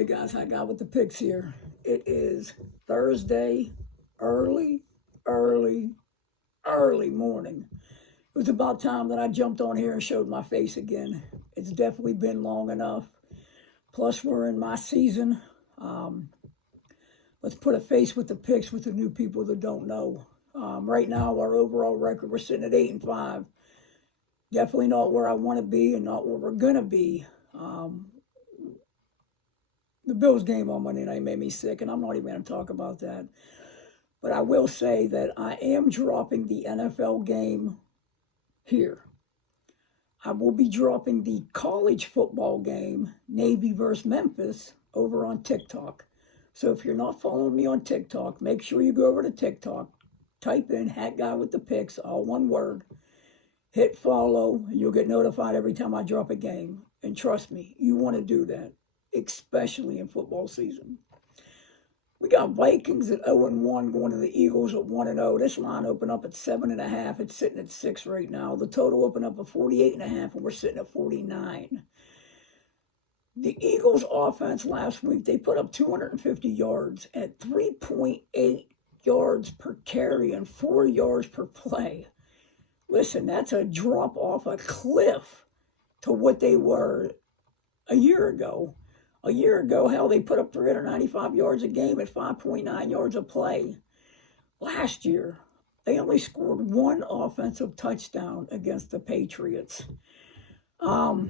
Hey guys, I got with the picks here. It is Thursday, early, early, early morning. It was about time that I jumped on here and showed my face again. It's definitely been long enough. Plus, we're in my season. Let's put a face with the picks with the new people that don't know. Right now, our overall record, we're sitting at 8-5. Definitely not where I want to be and not where we're going to be. The Bills game on Monday night made me sick, and I'm not even going to talk about that. But I will say that I am dropping the NFL game here. I will be dropping the college football game, Navy versus Memphis, over on TikTok. So if you're not following me on TikTok, make sure you go over to TikTok, type in Hat Guy with the Picks, all one word, hit follow, and you'll get notified every time I drop a game. And trust me, you want to do that, especially in football season. We got Vikings at 0-1 going to the Eagles at 1-0. This line opened up at 7.5. It's sitting at 6 right now. The total opened up at 48.5, and we're sitting at 49. The Eagles offense last week, they put up 250 yards at 3.8 yards per carry and 4 yards per play. Listen, that's a drop off a cliff to what they were a year ago. A year ago, hell, they put up 395 yards a game at 5.9 yards a play. Last year, they only scored one offensive touchdown against the Patriots. The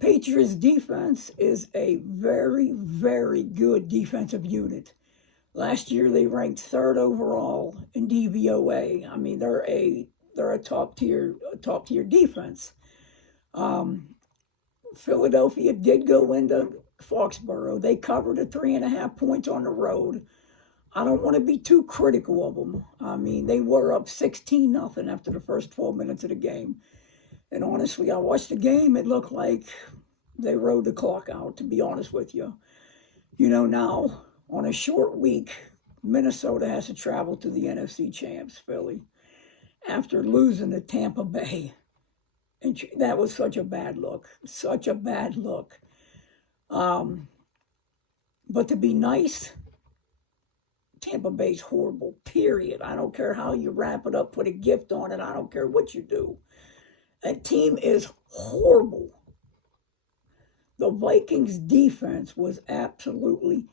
Patriots defense is a very, very good defensive unit. Last year, they ranked third overall in DVOA. I mean, they're a top tier defense. Philadelphia did go into Foxborough. They covered at 3.5 points on the road. I don't want to be too critical of them. I mean, they were up 16-0 after the first 12 minutes of the game. And honestly, I watched the game. It looked like they rode the clock out, to be honest with you. You know, now, on a short week, Minnesota has to travel to the NFC champs, Philly, after losing to Tampa Bay. And that was such a bad look. Such a bad look. But to be nice, Tampa Bay's horrible, period. I don't care how you wrap it up, put a gift on it. I don't care what you do. That team is horrible. The Vikings defense was absolutely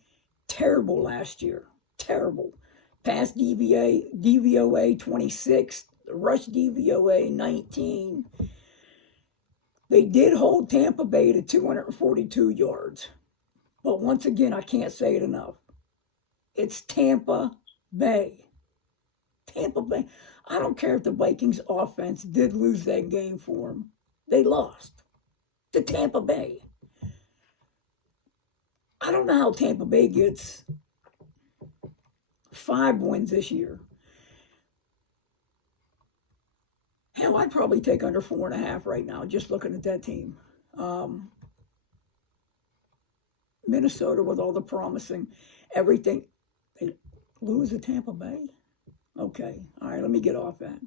terrible last year. Terrible. Pass DVOA 26, rush DVOA 19. They did hold Tampa Bay to 242 yards. But once again, I can't say it enough. It's Tampa Bay. Tampa Bay. I don't care if the Vikings offense did lose that game for them. They lost to Tampa Bay. I don't know how Tampa Bay gets 5 wins this year. Hell, I'd probably take under 4.5 right now, just looking at that team. Minnesota with all the promising, everything. They lose to Tampa Bay? Okay, all right, let me get off that.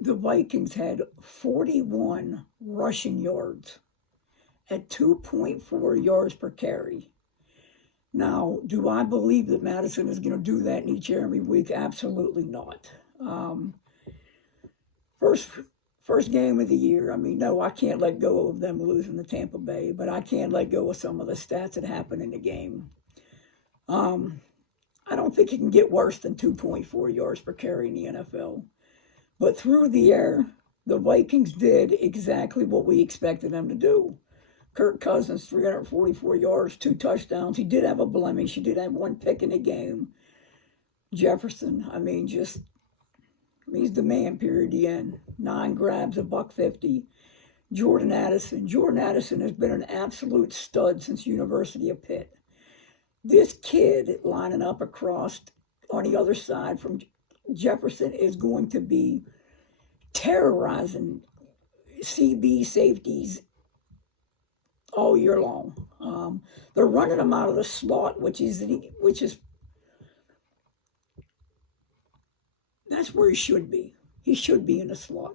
The Vikings had 41 rushing yards at 2.4 yards per carry. Now, do I believe that Madison is going to do that in each and every week? Absolutely not. First game of the year. I mean, no, I can't let go of them losing to Tampa Bay, but I can't let go of some of the stats that happened in the game. I don't think it can get worse than 2.4 yards per carry in the NFL. But through the air, the Vikings did exactly what we expected them to do. Kirk Cousins, 344 yards, 2 touchdowns. He did have a blemish. He did have 1 pick in the game. Jefferson, he's the man, period, the end. 9 grabs, $150. Jordan Addison. Jordan Addison has been an absolute stud since University of Pitt. This kid lining up across on the other side from Jefferson is going to be terrorizing CB safeties all year long. They're running him out of the slot, which is that's where he should be. He should be in the slot.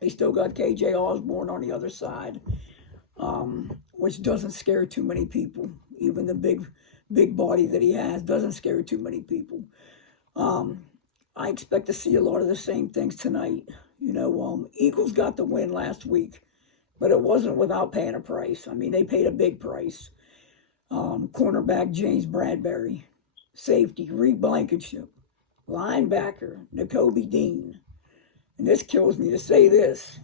They still got KJ Osborne on the other side, which doesn't scare too many people. Even the big body that he has doesn't scare too many people. I expect to see a lot of the same things tonight. Eagles got the win last week, but it wasn't without paying a price. I mean, they paid a big price. Cornerback James Bradbury, safety Reed Blankenship, linebacker Nakobe Dean. And this kills me to say this,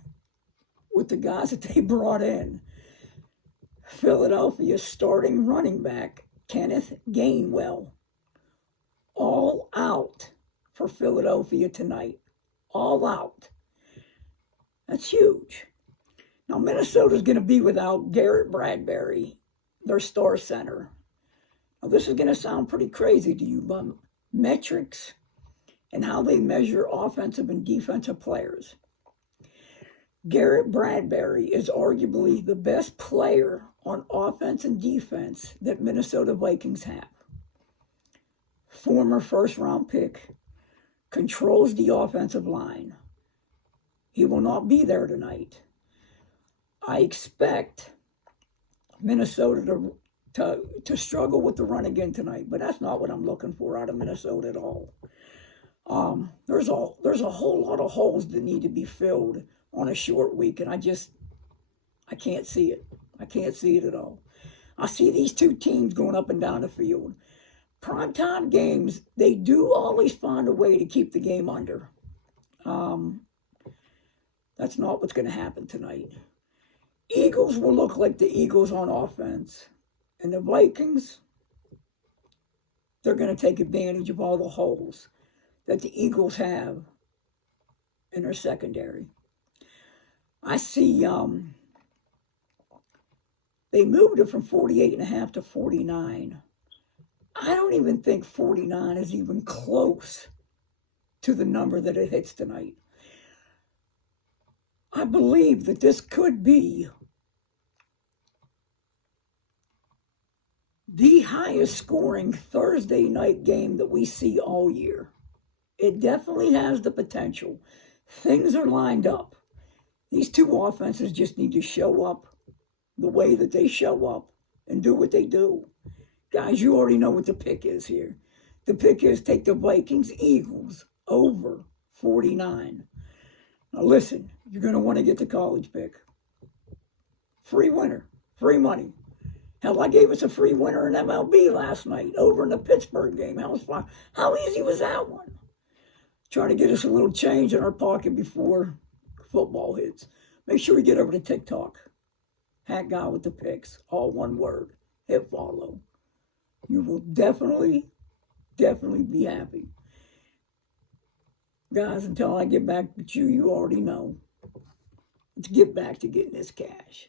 with the guys that they brought in. Philadelphia's starting running back, Kenneth Gainwell, all out for Philadelphia tonight. All out. That's huge. Now, Minnesota's going to be without Garrett Bradbury, their star center. Now, this is going to sound pretty crazy to you, but metrics and how they measure offensive and defensive players. Garrett Bradbury is arguably the best player on offense and defense that Minnesota Vikings have. Former first-round pick, controls the offensive line. He will not be there tonight. I expect Minnesota to struggle with the run again tonight, but that's not what I'm looking for out of Minnesota at all. There's a whole lot of holes that need to be filled on a short week, and I can't see it. I can't see it at all. I see these two teams going up and down the field. Primetime games, they do always find a way to keep the game under. That's not what's going to happen tonight. Eagles will look like the Eagles on offense. And the Vikings, they're going to take advantage of all the holes that the Eagles have in their secondary. I see they moved it from 48.5 to 49. I don't even think 49 is even close to the number that it hits tonight. I believe that this could be the highest scoring Thursday night game that we see all year. It definitely has the potential. Things are lined up. These two offenses just need to show up the way that they show up and do what they do. Guys, you already know what the pick is here. The pick is take the Vikings Eagles over 49. Now listen, you're going to want to get the college pick. Free winner, free money. Hell, I gave us a free winner in MLB last night over in the Pittsburgh game. That was fun. How easy was that one? Trying to get us a little change in our pocket before football hits. Make sure you get over to TikTok. Hat Guy with the Picks. All one word. Hit follow. You will definitely be happy. Guys, until I get back with you, you already know. Let's get back to getting this cash.